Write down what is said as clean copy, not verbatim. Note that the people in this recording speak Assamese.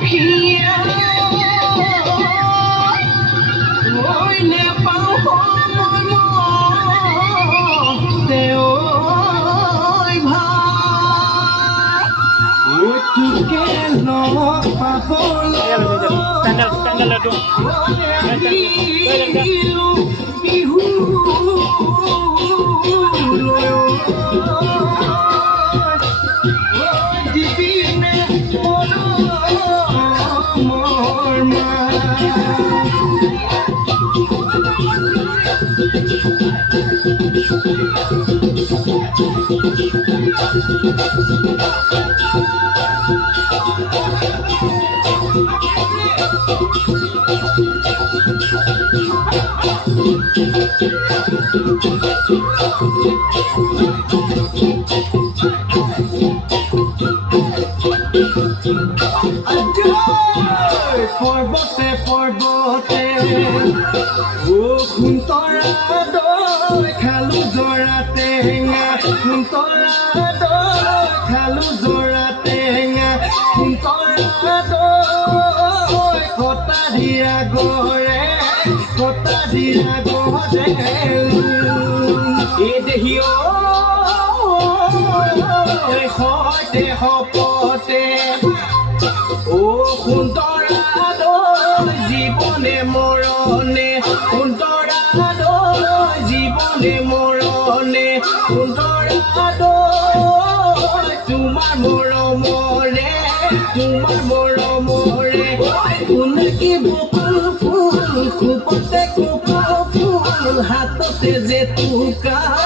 দুখিয়া ঐ নেপাওঁ সময় তেওঁ ভাল তোকে লগ পাবলৈ বিহু দিবিনে মোৰ মা পৰ্বতে পৰ্বতে খুন্তৰা দৈ খালো জৰা টেঙা খুন্তৰা দৈ খালো জৰা টেঙা খুন্তৰা দৈ কটা দিয়া গৰে এই দেহি সৈতে সপতে সুন্দৰা দৈ জীৱনে মৰণে সুন্দৰা দৈ জীৱনে মৰণে সুন্দৰা দৈ তোমাৰ মৰমৰে কোনকি বকুল ফুল খুবতে কপৌ ফুল হাততে যে টুকাৰ